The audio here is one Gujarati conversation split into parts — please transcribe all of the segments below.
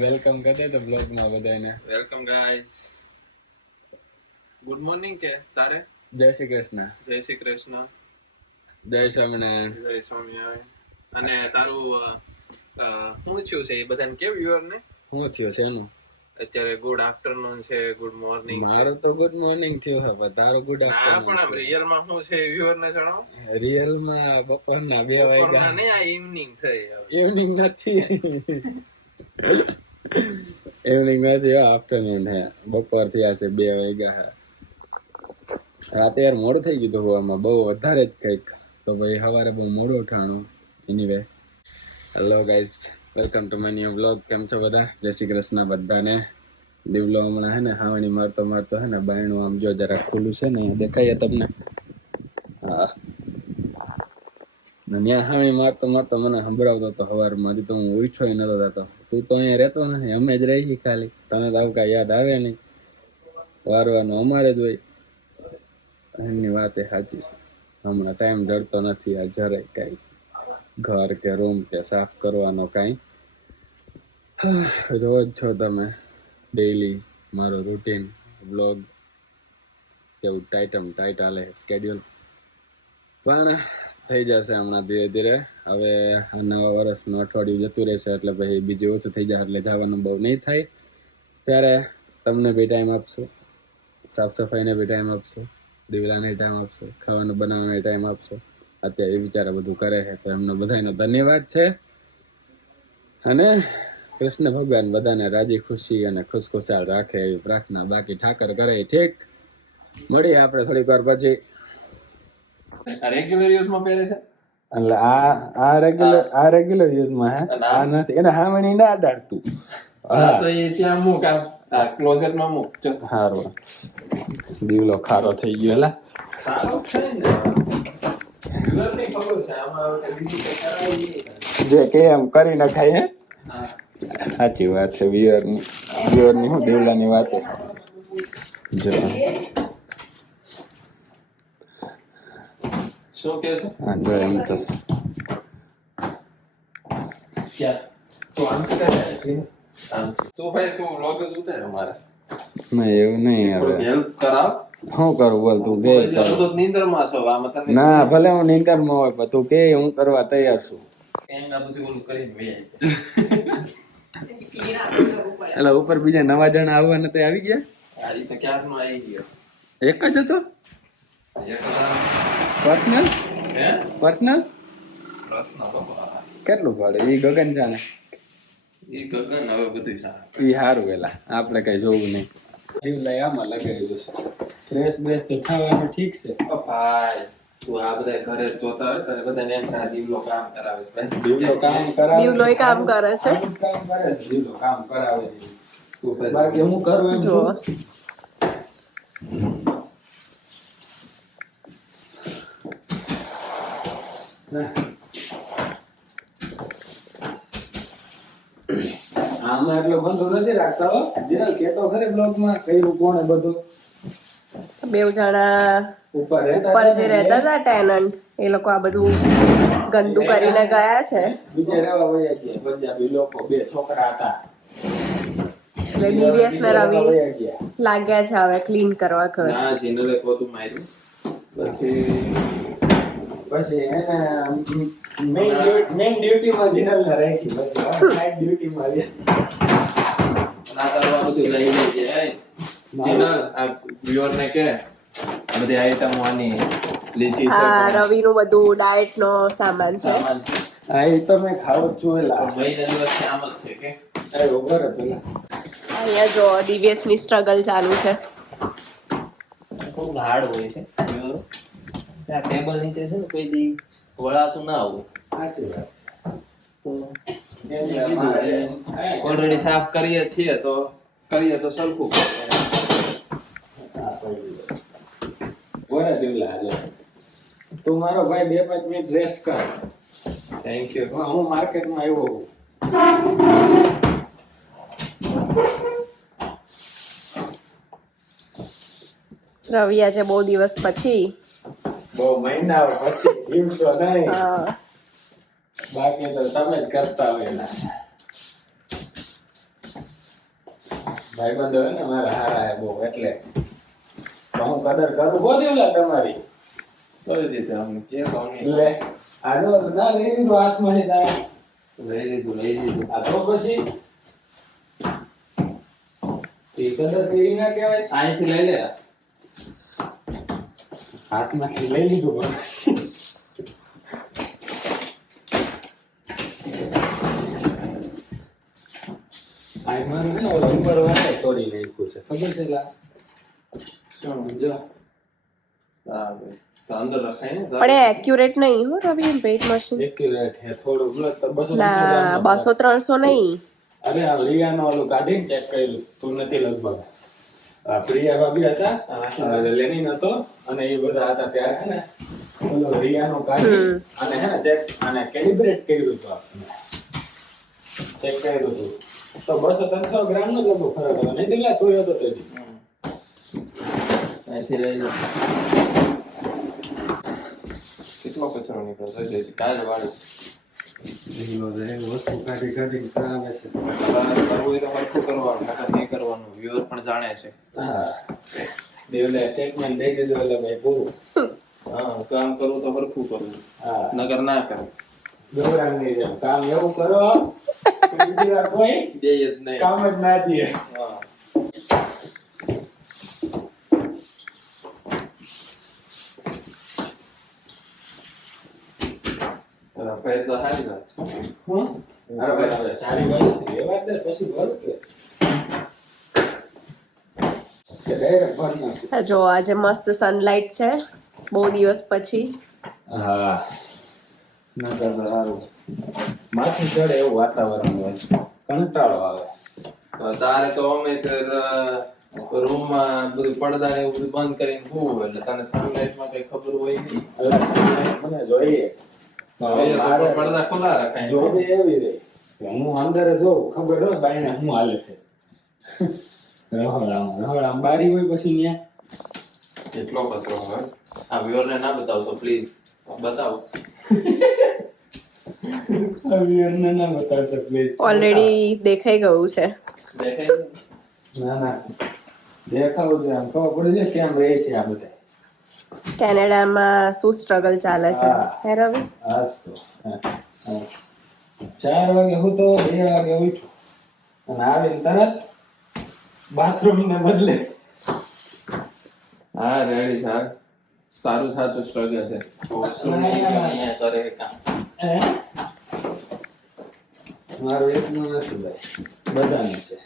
વેલકમ કરતે તો બ્લોગ માં બધાને વેલકમ ગાઈસ. ગુડ મોર્નિંગ કે તારે? જય શ્રી કૃષ્ણ. જય શ્રી કૃષ્ણ. જય સ્વામિનારાયણ. જય સ્વામિનારાયણ. અને તારું શું થયું છે એ બધાને કેવું વ્યુઅર ને શું થયું છે એનું? અત્યારે ગુડ આફ્ટરનૂન છે, ગુડ મોર્નિંગ છે. મારું તો ગુડ મોર્નિંગ થયું છે પણ તારું ગુડ ના આફ્ટરનૂન પણ રિયલ માં શું છે વ્યુઅર ને જણાવો. રિયલ માં બપોરના 2 વાગ્યા નહીં, આ ઇવનિંગ થઈ. ઇવનિંગ નથી. ઇવનિંગ નથી, આફ્ટરનૂન હે. બપોર થયા છે 2 વાગ્યા હે. રાતે યાર મોડું થઈ ગયું હતું આમાં બહુ વધારે જ કંઈક, તો ભાઈ સવારે બહુ મોડું ઉઠાણું. Anyway hello guys, welcome to my new vlog. કેમ છો બધા? જય શ્રી કૃષ્ણ બધાને. દીવલો હમણાં હે ને હાવણી મારતો હે ને બાયણું આમ જો જરા ખુલ્લું છે ને દેખાય તમને? હા, ત્યાં હાવણી મારતો મને સંભળાવતો હતો સવારમાં. હજી તો હું ઉઠ્યો નતો થતો. તું તો અહીંયા રહેતો નથી, અમે જ રહી ખાલી. તને તો આવું કાંઈ યાદ આવે નહીં. વારવાનું અમારે જ હોય. એમની વાત એ સાચી છે. હમણાં ટાઈમ જડતો નથી આ જરાય કાંઈ, ઘર કે રૂમ કે સાફ કરવાનો કાંઈ. રોજ છો તમે ડેઈલી મારો રૂટીન વ્લોગ કેવું ટાઈટ હાલે સ્કેડ્યુલ. પણ થઈ જશે હમણાં ધીરે ધીરે. હવે આ નવા વર્ષનું અઠવાડિયું જતું રહેશે એટલે પછી બીજું ઓછું થઈ જાય, એટલે જવાનું બહુ નહીં થાય. ત્યારે તમને બી ટાઈમ આપશો, સાફ સફાઈને બી ટાઈમ આપશો, દીવલાને ટાઈમ આપશો, ખાવાનું બનાવવાનો ટાઈમ આપશો. અત્યારે એ વિચારે બધું કરે છે તો એમનો બધાનો ધન્યવાદ છે. અને કૃષ્ણ ભગવાન બધાને રાજી ખુશી અને ખુશખુશાલ રાખે એવી પ્રાર્થના. બાકી ઠાકર કરે ઠીક. મળીએ આપણે થોડીક વાર પછી. રેગ્યુલર યુઝ માં પહેરે છે એટલે આ રેગ્યુલર યુઝમાં હે. આ નથી એને હાવણી ના અડાડતું. હા તો એ ત્યાં મૂક, આ ક્લોઝેટ માં મૂક. હારો દીવલો ખારો થઈ ગયો. એલા સારો છે ને, વ્યુઅર ને ખબર છે આમાં બીજું કઈ કરાવી જે કે એમ કરી નખાય હે. હા સાચી વાત છે. વ્યુઅરની શું દેવલાની વાત જો શું કે છે? હા જો એમ તો ક્યાં તો આમ કરે તો ભાઈ તું વ્લોગ જ ઉતાર અમારે. ના એવું નહીં. હવે હેલ્પ કરાવ. શું કરું બોલ? તું કે નીંદર માં છો આમાં તને ના, ભલે હું નીંદરમાં હોય પણ તું કે હું કરવા તૈયાર છું. એના બધું ઓલું કરીને વેય એટલે ઉપર બીજા નવા જણા આવવાના તે આવી ગયા. આ રીતે ક્યારનો આવી ગયો. એક જ હતો એક પર્સનલ. હે પર્સનલ પ્રશ્ન બાબા કેટલું ભાડે? એ ગગન જાણે. ઈ ગગન હવે બધું સારું. એ સારું વેલા આપણે કઈ જોવું નહીં. જીવલાઈ આમાં લગાવેલું છે. ફ્રેશ બ્રેશ તો થવાનું ઠીક છે. ભાઈ તું આ બધા ઘરે જ જોતા હોય તને બધાને એમ થાય દીવલો કામ કરાવે. દીવલો કામ કરાવે. દીવલોય કામ કરે છે. કામ કરે છે. દીવલો કામ કરાવે છે. બાકી હું કરું એમ જો આમાં એટલો બંધો નથી રાખતા હો. જેલ કેતો ખરે બ્લોગમાં કર્યું કોણે બધું. બેવ જણા ઉપર ઉપર જે રહેતા હતા ટેનન્ટ, એ લોકો આ બધું ગંદુ કરીને ગયા છે. બીજે રહેવા વયા ગયા પંજાબી લોકો. 2 છોકરા હતા એટલે દિવ્યેશ ને રવિ વયા ગયા. લાગ્યા છે હવે ક્લીન કરવા ઘર. ના જીનલે પોતું માર્યું પછી એને મેઇન ડ્યુટીમાં જીનલ ને રાખી. પછી નાઇટ ડ્યુટીમાં ના કરવા બધું લઈ લેજે. જીનલ આ વ્યુઅર ને કે આ બધી આઈટમ આની લીધી છે. આ રવિ નું બધું ડાયટ નો સામાન છે. સામાન છે. હા એ તો મેં ખાવ જ છું. એલા મહિના દિવસ આમ જ છે કે ઉભર પેલા અહીંયા જો દિવ્યેશ ની સ્ટ્રગલ ચાલુ છે. ખૂબ હાર્ડ હોય છે વ્યુઅર. આ ટેબલ નીચે છે ને કોઈ દી વળાતું ના આવું. સાચી વાત. ઓલરેડી સાફ કરીએ છીએ તો સરખું બોલે દેવલા હાલે. તું મારો ભાઈ 2-5 મિનિટ રેસ્ટ કર. Thank you. હું માર્કેટમાં આવ્યો છું. રવિ આજે બહુ દિવસ પછી બહુ મહિના પછી દિવસો નહીં. હા બાકી તો તમે જ કરતા હોય. ભાઈબંધો હે ને મારા હારા હે બહુ એટલે તો હું કદર કરું બહુ દેવલા તમારી કરી દીધું અમને કે કોની એટલે આનો ના લઈ લીધું હાથમાં છે તારે લઈ લીધું આ તો પછી એ કદર કરી ના કહેવાય અહીંથી લઈ લે હાથમાંથી લઈ લીધું પણ આ મારું છે ને ઓલો ઉપર વાળે તોડી નાખ્યું છે ખબર છે લા શું જો હા ભાઈ તો અંદર રખાય ને પણ એ એક્યુરેટ નહીં હો રવિ વેઇટ મશીન. એક્યુરેટ હે થોડું બ્લડ તો 200 ના 200-300 નહીં. અરે આ લિયાનો ઓલું કાઢીને ચેક કર્યું તું નથી લગભગ આ પ્રિયા ભાભી હતા લેનિન હતો અને એ બધા હતા ત્યારે હે ને ઓલો રિયાનો કાઢી અને હે ને ચેક અને કેલિબ્રેટ કર્યું હતું આપણે ચેક કર્યું હતું તો 200-300 ગ્રામ નો જ લગભગ ફરક હતો નહીં દિલા તું હતો તેથી અહીંથી લઈ લે કેટલો કચરો નીકળ્યો છે જે કાલ વાળી વસ્તુ કાઢી કાઢી કરાવે છે કરવું હોય તો હરખું કરવાનું નકર નહીં કરવાનું વ્યુઅર પણ જાણે છે હા દેવલે સ્ટેટમેન્ટ દઈ દીધું એટલે ભાઈ પૂરું હા કામ કરવું તો હરખું કરવું હા નકર ના કરવું ગૌરાંગની જેમ કામ એવું કરો કે બીજી વાર કોઈ દે જ નહીં કામ જ ના દે હા ફેર તો સારી વાત છે હું અરે ભાઈ સારી વાત છે એ વાત પછી બોલ કે ડાયરેક્ટ ભર નાખ આ જો આજે મસ્ત સનલાઇટ છે બહુ દિવસ પછી. હા ના કર સારું માથું ચડે એવું વાતાવરણ હોય કંટાળો આવે તારે તો અમે રૂમમાં બધું પડદા ને એવું બધું બંધ કરીને હોવું એટલે તને સનલાઇટમાં કઈ ખબર હોય નહીં અલા sunlight મને જોઈએ મારે પડદા ખુલ્લા રખાય જોબે એવી રે કે હું અંદર જોઉં ખબર હોય બાયણે શું હાલે છે રહોડામાં બારી હોય પછી ન્યા કેટલો કચરો હોય આ વ્યુઅરને ના બતાવશો પ્લીઝ બતાવો અવિયરને ના બતાવશે પ્લીઝ ઓલરેડી દેખાઈ ગયું છે. દેખાય છે ના ના દેખાવું છે આમ ખબર પડે છે કેમ રહે છે આ બધા કેનેડામાં શું સ્ટ્રગલ ચાલે છે હા. હે રવિ? હાસ તો 4 વાગે હું તો 2 વાગે ઉઠ્યો અને આવીને તરત બાથરૂમ ને બદલે હા રેડી સર તારું સાચું સ્ટ્રગલ છે અહીંયા કરે કામ હે? મારું એકનું નથી ભાઈ બધાનું છે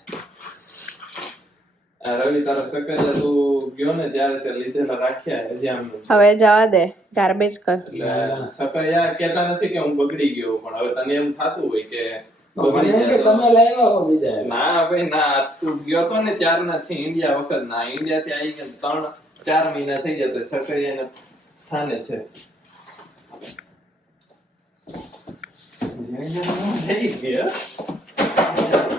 આ રવિ તારા સકરિયા તું ગયો ને ત્યારે તે લીધેલા રાખ્યા હજી આમ હવે જવા દે ગાર્બેજ કર. એટલે સકરિયા કહેતા નથી કે હું બગડી ગયો પણ હવે તને એમ થતું હોય કે મને બગડી એમ કે જાય તમે લાવ્યા હો બીજા ના ભાઈ ના તું ગયો તો ને ત્યારના છે ઇન્ડિયા વખત ના ઇન્ડિયા થી આવી ગયા 3-4 મહિના થઈ ગયા તો સકરિયાના સ્થાને છે થઈ ગયા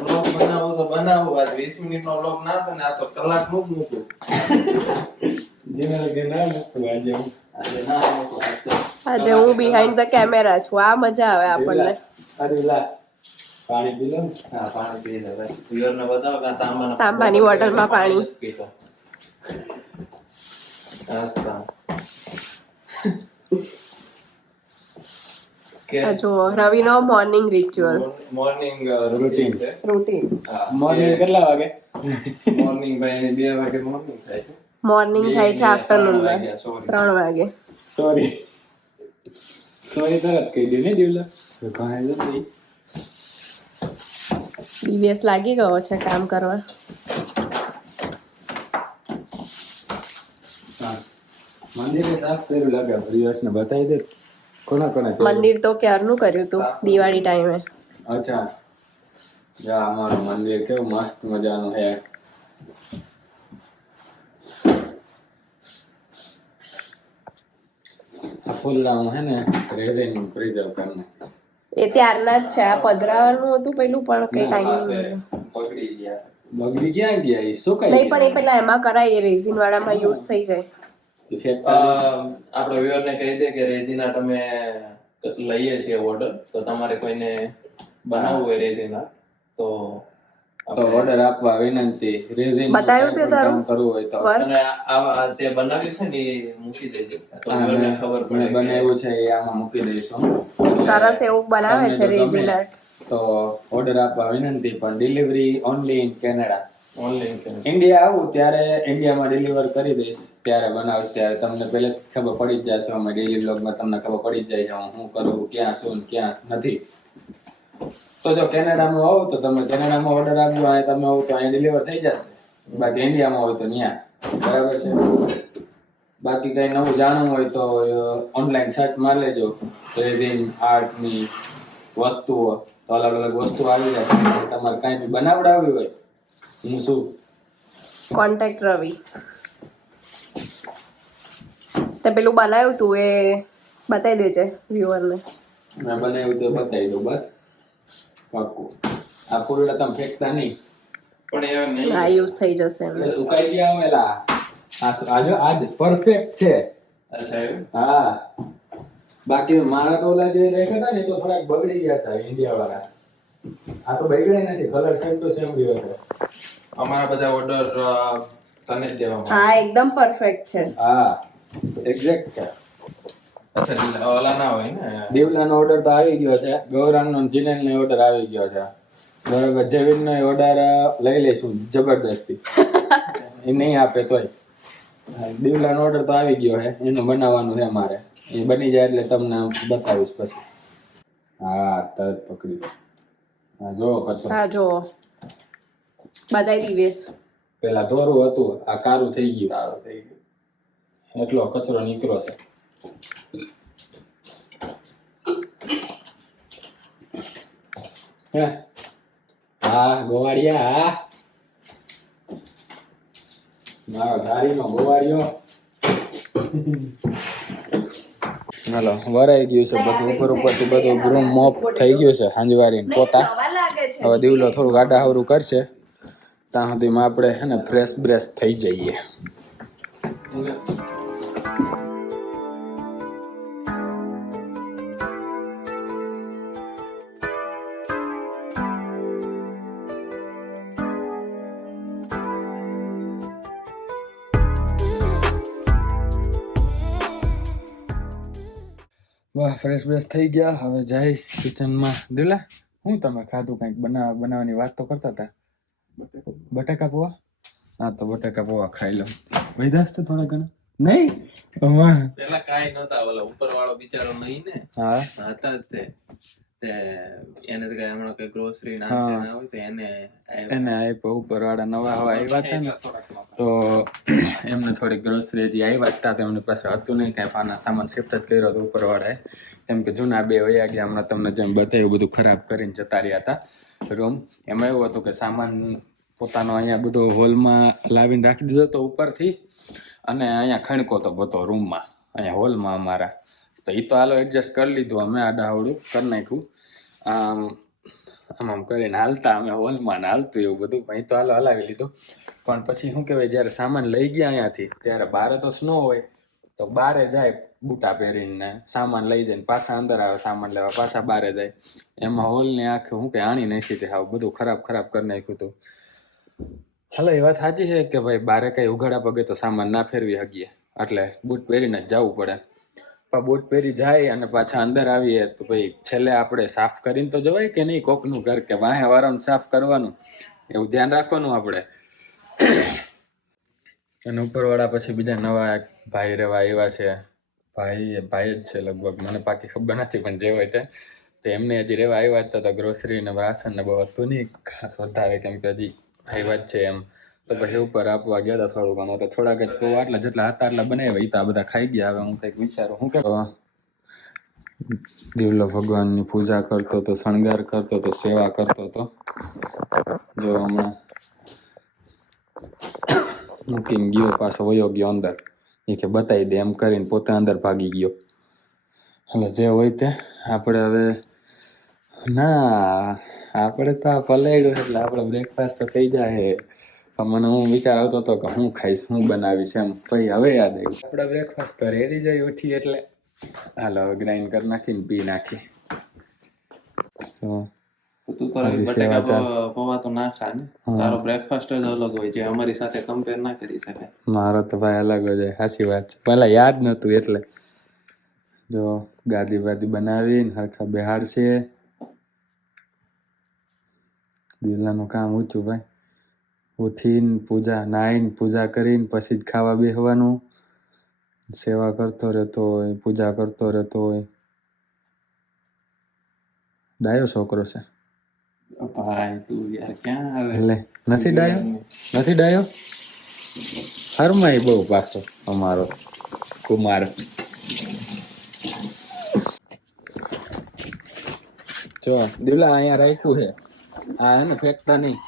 બ્લોગ બનાવો તો બનાવો આજ 20 મિનિટ નો બ્લોગ ના બને આ તો કલાક નું જ મૂકું જેને લગે ના મૂકવું આજે હું આજે ના મૂકું આજ તો આજે હું બિહાઇન્ડ ધ કેમેરા છું આ મજા આવે આપણને. અરે લા પાણી પી લો ને હા પાણી પી લે ભાઈ વ્યુઅર ને બતાવો કે તાંબાના તાંબાની બોટલમાં પાણી. પીતો આસ્તા કે આ જો રવિનો morning ritual morning Routine. Routine છે રૂટીન. મોર્નિંગ કેટલા વાગે મોર્નિંગ ભાઈ 2 વાગે મોર્નિંગ થાય છે મોર્નિંગ થાય છે આફ્ટરનૂનમાં 3 વાગે. સોરી તરત કહી દે ને દિવલા તો કાંઈ નથી દિવસ લાગી ગયો છે કામ કરવા. હા મંદિરે સાફ કર્યું લાગે પ્રિયસને બતાવી દે કોના કર્યું? મંદિર તો ક્યારનું કર્યું તું દિવાળી ટાઈમે. અચ્છા જા અમારું મંદિર કેવું મસ્ત મજાનું છે આ ફૂલડામાં હે ને રેઝિન પ્રિઝર્વ કરીને એ ત્યારના જ છે આ પધરાવાનું હતું પેલું પણ કઈ ટાઈમ પકડી ગયા બગડી ક્યાં ગયા એ શું કઈ નહીં પણ એ પેલા એમાં કરાય રેઝિન વાળામાં યુઝ થઈ જાય. આપણે વ્યુઅર ને કહી દે કે રેઝિના તમે લઈએ છીએ ઓર્ડર તો તમારે કોઈને બનાવવું હોય રેઝિના તો તો ઓર્ડર આપવા વિનંતી. રેઝિન બતાવ્યું તે તારું? કામ કરવું હોય તો વર્ક? અને આ તે બનાવ્યું છે ને એ મૂકી દેજો તો હા, viewer ને મેં ખબર મેં પડે કે બનાવ્યું છે એ આમાં મૂકી દઈશું. સરસ એવું બનાવે તમને છે જો ગમે રેઝિન આર્ટ. તો ઓર્ડર આપવા વિનંતી, પણ delivery only in Canada. Online કે ઇન્ડિયા આવું ત્યારે ઇન્ડિયામાં ડિલિવર કરી દઈશ, ત્યારે બનાવીશ ત્યારે તમને પહેલેથી ખબર પડી જ જશે. અમે ડેઈલી બ્લોગમાં તમને ખબર પડી જ જાય છે હું શું કરું, ક્યાં છું ને ક્યાં નથી. તો જો કેનેડામાં આવો તો તમે કેનેડામાં ઓર્ડર આપજો, અને તમે આવો તો અહીંયા ડિલિવર થઈ જશે. બાકી ઇન્ડિયામાં હોય તો ત્યાં. બરાબર છે. બાકી કઈ નવું જાણવું હોય તો ઓનલાઈન સર્ચ મારી લેજો, રેઝિન આર્ટની વસ્તુઓ, તો અલગ અલગ વસ્તુ આવી જશે. તમારે કાંઈ બી બનાવડાવવી હોય, હું શું કોન્ટેક્ટ રવિ. તે પેલું બનાવ્યું તું એ બતાવી દેજે વ્યુઅર ને. મેં બનાવ્યું તો બતાવી દઉં બસ. પાક્કું. આ ફૂલડા તમે ફેંકતા નહીં. પણ એ નહીં હા, યુઝ થઈ જશે એમ. એ સુકાઈ ગયા આવેલા. આજ પરફેક્ટ છે. અચ્છા એવું હા, બાકી મારા તો ઓલા જે દેખાતા હતા ને એ તો થોડાક બગડી ગયા હતા ઇન્ડિયા વાળા. આ તો બગડ્યા નથી, કલર સેમ ટુ સેમ રહ્યો છે. અમારા બધા ઓર્ડર તને જ દેવામાં હા, એકદમ પરફેક્ટ છે. હા, એક્ઝેક્ટ છે. અચ્છા ઓલા ના હોય ને દેવલાનો ઓર્ડર તો આવી ગયો છે, ગૌરાંગનો જીનેલનો ઓર્ડર આવી ગયો છે. બરાબર, જેવિનનો ઓર્ડર લઈ લઈશું જબરદસ્તી. એ નહીં આપે તોય. દેવલાનો ઓર્ડર તો આવી ગયો છે, એનું બનાવવાનું છે મારે. એ બની જાય એટલે તમને બતાવીશ પછી. હા, તરત પકડી લો. હા, જો કરશો. હા, જો બતાવી દીવેશ. પેલા ધોરું હતું, આ કારું થઈ ગયું. સારું થઈ ગયું એટલો કચરો નીકળ્યો છે. હે? હા, ગોવાળિયા. મારો ધારીનો ગોવાળિયો. હાલો, વરાઈ ગયું છે બધું, ઉપર ઉપરથી બધું ગ્રૂમ મોપ થઈ ગયું છે. હાંજવારી પોતા. હવે દીવલો થોડું આડાહવરું કરશે, ત્યાં સુધીમાં આપણે છે ને ફ્રેશ બ્રેશ થઈ જઈએ. વાહ, ફ્રેશ બ્રેશ થઈ ગયા. હવે જાય કિચનમાં. દિલા, હું તમે ખાધું કંઈક બનાવવાની વાત તો કરતા હતા. બટાકા પૌવા? હા, તો બટાકા પૌવા ખાઈ લઉં. વૈદાસ તો થોડા ઘણા નહીં. વાહ. પેલા કાઈ નતા, ઓલા ઉપર વાળો બિચારો નહીં ને હા, હતા જ તે એને તો કઈ હમણાં કઈ ગ્રોસરી ના હા. ના હોય તો એને એને આપ્યો. ઉપર વાળા નવા હવા આવ્યા હતા ને, તો એમને થોડી ગ્રોસરી હજી આવ્યા હતા, તેમની પાસે હતું નહીં કાંઈ. પાના સામાન શિફ્ટ જ કર્યો હતો ઉપર વાળાએ, કેમ કે જૂના બે વયા ગયા. હમણાં તમને જેમ બતાવ્યું બધું ખરાબ કરીને જતા રહ્યા હતા રૂમ. એમાં એવું હતું કે સામાન પોતાનો અહીંયા બધો હોલમાં લાવીને રાખી દીધો હતો ઉપરથી, અને અહીંયા ખણકો તો બધો રૂમમાં, અહીંયા હોલમાં અમારા. તો એ તો હાલો એડજસ્ટ કરી લીધું અમે, આડાહવડું કરી નાખ્યું. આમ આમ કરીને હાલતા અમે હોલમાં ને હાલતું એવું બધું. અહીં તો હાલો હલાવી લીધું. પણ પછી શું કહેવાય, જ્યારે સામાન લઈ ગયા અહીંયાથી, ત્યારે બારે તો સ્નો હોય, તો બારે જાય બૂટા પહેરીને સામાન લઈ જાય, પાછા અંદર આવે સામાન લેવા, પાછા બારે જાય. એમાં હોલની આંખ શું કે આણી નાખી હતી, હાવ બધું ખરાબ કરી નાખ્યું હતું. હાલો, એ વાત સાચી છે કે ભાઈ બારે કઈ ઉઘાડા પગે તો સામાન ના ફેરવી શકીએ, એટલે બૂટ પહેરીને જ જવું પડે. પણ બૂટ પહેરી જાય અને પાછા અંદર આવીએ તો ભાઈ છેલ્લે આપણે સાફ કરીને તો જવાય કે નહીં કોકનું ઘર, કે વાહે વારંવાર સાફ કરવાનું, એવું ધ્યાન રાખવાનું આપણે. અને ઉપરવાળા પછી બીજા નવા ભાઈ રહેવા આવ્યા છે. ભાઈ જ છે લગભગ, મને પાકી ખબર નથી, પણ જે હોય તે એમને હજી રહેવા આવ્યા હતા. તો ગ્રોસરી ને રાશન ને બહુ હતું નહીં ખાસ વધારે, કેમ કે હજી આવ્યા જ છે એમ. તો પછી ઉપર આપવા ગયા હતા થોડું ઘણું, તો થોડાક જ આટલા જેટલા હતા એટલા બનાવ્યા. એ તો આ બધા ખાઈ ગયા. હવે હું કંઈક વિચારું હું કે દેવલો ભગવાનની પૂજા કરતો હતો, શણગાર કરતો હતો, સેવા કરતો હતો. જો હમણાં મૂકીને ગયો, પાછો વયો ગયો અંદર. એ કે બતાવી દે એમ કરીને પોતે અંદર ભાગી ગયો. એટલે જે હોય તે આપણે હવે ના, આપણે તો આ પલાળ્યું એટલે આપણે બ્રેકફાસ્ટ તો થઈ જાય. પણ મને હું વિચાર આવતો હતો કે હું ખાઈશ, હું બનાવીશ એમ. પછી હવે યાદ આવ્યું આપણે બ્રેકફાસ્ટ તો રેડી જાય ઉઠી એટલે. હાલો, હવે ગ્રાઇન્ડ કરી નાખીને પી નાખી. સો તો તું તો હજી બટેકા સેવા પૌવા તો ના ખા ને. હા. તારો બ્રેકફાસ્ટ જ અલગ હોય છે, અમારી સાથે કમ્પેર ના કરી શકાય. મારો તો ભાઈ અલગ જ હોય, સાચી વાત છે. પેલા યાદ નતું એટલે જો ગાદી બાદી બનાવીને હરખા બેહાડશે. દિલાનું કામ ઊંચું ભાઈ. ઉઠીને પૂજા નાઈને પૂજા કરીને પછી જ ખાવા બેસવાનું. સેવા કરતો રહેતો હોય, પૂજા કરતો રહેતો હોય. ડાયો છોકરો છે ભાઈ તું યાર ક્યાં આવે. એટલે નથી ડાયો, નથી ડાયો. હરમાય બહુ પાછો અમારો કુમાર. જો દિલા અહીંયા રાખ્યું છે, આ હે ને ફેંકતા નહીં.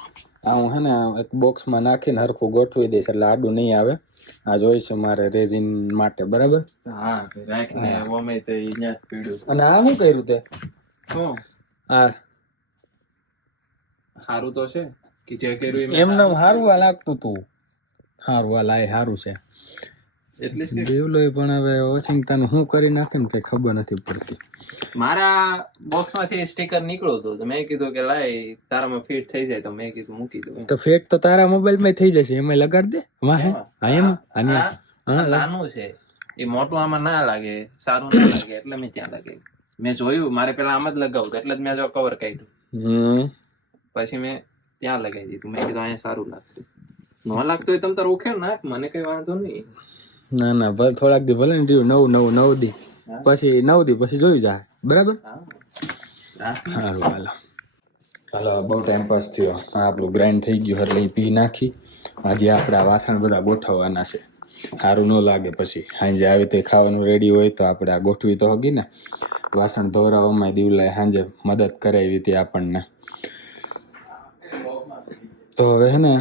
આ હું હે ને એક બોક્સમાં નાખીને હરખું ગોઠવી દઈશ એટલે આડું નહીં આવે. આ જોઈશું મારે રેઝિન માટે, બરાબર. હા રાખ ને ઓમે તો અહીંયા જ પીડ્યું. અને આ શું કર્યું તે? શું આ સારું તો છે કે જે કર્યું એમને સારું આ લાગતું તું. સારું આ લાય સારું છે એટલે જ કે દેવલોય, પણ હવે વોશિંગ્ટન શું કરી નાખે ને કઈ ખબર નથી પડતી. મારા બોક્સ માંથી સ્ટીકર નીકળ્યું હતું તો મેં કીધું કે લાય તારામાં ફિટ થઈ જાય તો મેં કીધું મૂકી દઉં. તો ફેટ તો તારા મોબાઈલ માં થઈ જશે, એમાં લગાડ દે. વાહે હા એમાં અને આ નાનું છે એ મોટું આમાં ના લાગે, સારું ના લાગે એટલે મેં ત્યાં લગાવ્યું. મેં જોયું મારે પેલા આમ જ લગાવતું એટલે જ મેં જો કવર કાઢ્યું, પછી મેં ત્યાં લગાવી દીધું. મેં કીધું અહીંયા સારું લાગશે. ન લાગતું હોય તમ તાર ઉખેડ નાખ, મને કઈ વાંધો નહીં. ના ના ભલે થોડાક દી ભલે ને રહ્યું, નવ દી પછી 9 દી પછી જોઈ જાય, બરાબર. સારું હાલો હાલો, બહુ ટાઈમ પાસ થયો. આપણું ગ્રાઇન્ડ થઈ ગયું એટલે એ પી નાખી. આજે આપણે આ વાસણ બધા ગોઠવવાના છે. સારું ન લાગે પછી સાંજે આવી તો ખાવાનું રેડી હોય તો આપણે આ ગોઠવી તો હગી ને. વાસણ ધોરાવામાં દિવલાએ સાંજે મદદ કરાવી હતી આપણને. તો હવે હે ને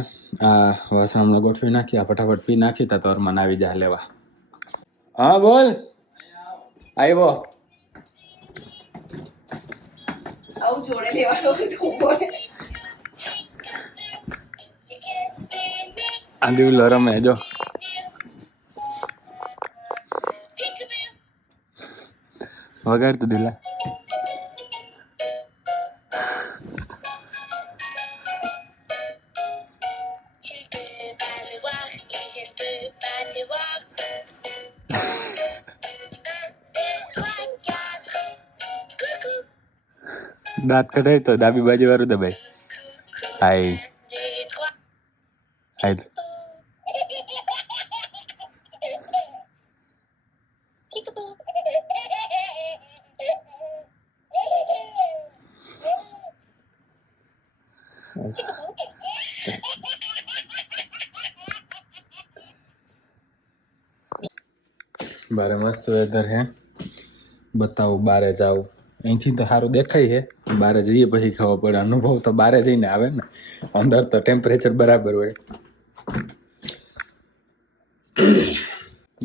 આ વાસણ હમણાં ગોઠવી નાખી, આ ફટાફટ પી નાખી તા તો અરમાન આવી જાય લેવા. હા બોલ. આવ્યો. આવું જોડે લેવાનું હતું બોલે. આ દિવલો રમે જો. વગાડ તો દિલા. દાંત કઢાય તો ડાબી બાજુ વાળું દબાઈ. હાય હાય. બારે મસ્ત વેધર હે. બતાવું બારે જાવ. અહીંથી તો સારું દેખાય છે, બારે જઈએ પછી ખબર પડે. અનુભવ તો બારે જઈને આવે ને, અંદર તો ટેમ્પરેચર બરાબર હોય.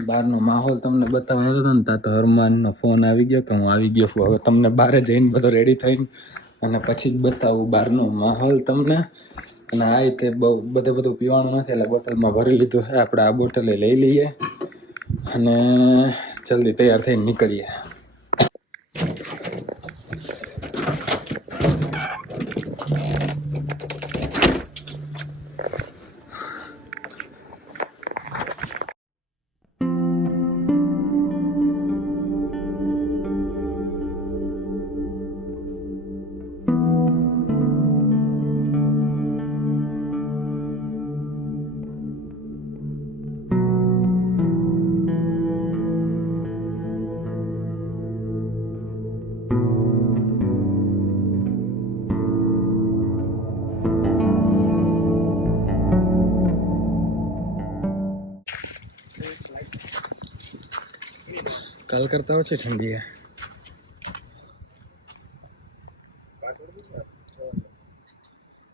બહારનો માહોલ તમને બતાવવાનો હતો ને, ત્યાં તો હરમાનનો ફોન આવી ગયો કે હું આવી ગયો. હવે તમને બારે જઈને બધો રેડી થઈને અને પછી જ બતાવું બહારનો માહોલ તમને. અને આ રીતે બધું પીવાનું નથી એટલે બોટલમાં ભરી લીધું છે. આપણે આ બોટલે લઈ લઈએ અને જલ્દી તૈયાર થઈને નીકળીએ. કાલ કરતા ઓછી ઠંડી હે.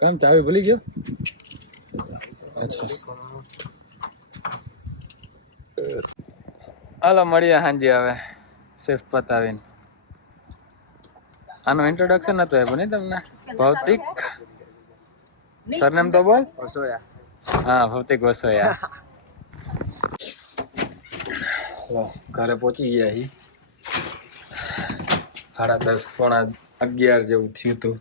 કેમ ચાવી ભૂલી ગયો? અચ્છા હાલો મળીએ સાંજે હવે શિફ્ટ પતાવીને. આનું ઇન્ટ્રોડક્શન હતું આપ્યું નહીં તમને? ભૌતિક સરનેમ તો બોલ. વસોયા. હા ભૌતિક વસોયા. ઘરે પહોંચી ગયા હી. 10:30 પોણા 11 જેવું થયું હતું.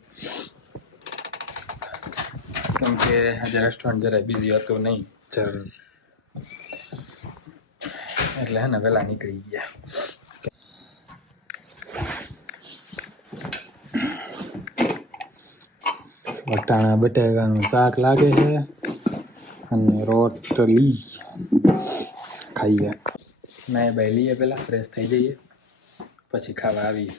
કેમ કે આજે રેસ્ટોરન્ટ જરાય બિઝી હતું નહીં જરૂર, એટલે હે ને વહેલા નીકળી ગયા. વટાણા બટાકાનું શાક લાગે છે અને રોટલી ખાઈએ. ના ભાઈ લઈએ પહેલાં ફ્રેશ થઈ જઈએ પછી ખાવા આવીએ.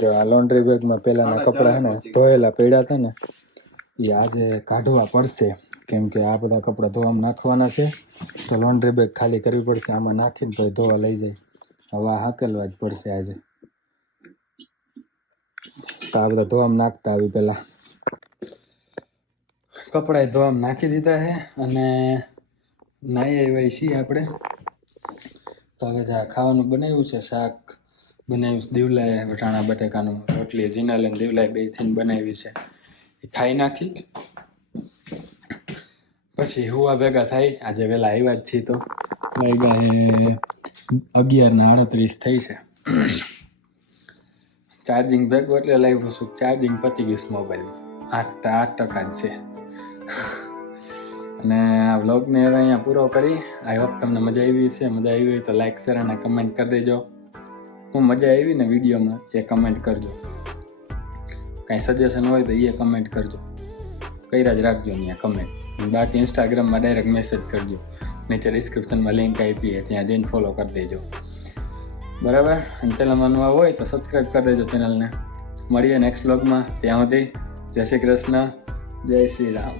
જો આ લોન્ડ્રી બેગમાં પહેલાંના કપડાં છે ને ધોયેલા પડ્યા હતા ને એ આજે કાઢવા પડશે, કેમ કે આ બધા કપડાં ધોવામાં નાખવાના છે તો લોન્ડ્રી બેગ ખાલી કરવી પડશે. આમાં નાખીને પછી ધોવા લઈ જાય. હવે આ હાકેલવા જ પડશે આજે. તો આ બધા ધોવામાં નાખતા આવી પહેલાં કપડાં ધોવામાં નાખી દીધા છે અને નાહી આવ્યા છીએ આપણે. તો હવે જે આ ખાવાનું બનાવ્યું છે, શાક બનાવ્યું છે દીવલાએ વટાણા બટાકાનું, રોટલી જીનાલે ને દીવલાએ બેયથી બનાવી છે, એ ખાઈ નાખી પછી હુવા ભેગા થાય. આજે વહેલા આવ્યા જ છીએ તો વાગ્યા 11:38 થઈ છે. ચાર્જિંગ ભેગું એટલે લાવ્યું છું, ચાર્જિંગ પતી ગયું છે મોબાઈલમાં, 8% જ છે. અને આ વ્લોગને હવે અહીંયા પૂરો કરી. આઈ હોપ તમને મજા આવી છે. મજા આવી હોય તો લાઈક શેર અને કમેન્ટ કરી દેજો. હું મજા આવી ને વિડીયોમાં એ કમેન્ટ કરજો. કાંઈ સજેશન હોય તો એ કમેન્ટ કરજો, કર્યા જ રાખજો અહીંયા કમેન્ટ. બાકી ઇન્સ્ટાગ્રામમાં ડાયરેક્ટ મેસેજ કરજો, નીચે ડિસ્ક્રિપ્શનમાં લિંક આપીએ, ત્યાં જઈને ફોલો કરી દેજો. બરાબર. અને પહેલાં નવા હોય તો સબસ્ક્રાઈબ કરી દેજો ચેનલને. મળીએ નેક્સ્ટ બ્લોગમાં. ત્યાં સુધી જય શ્રી કૃષ્ણ, જય શ્રી રામ.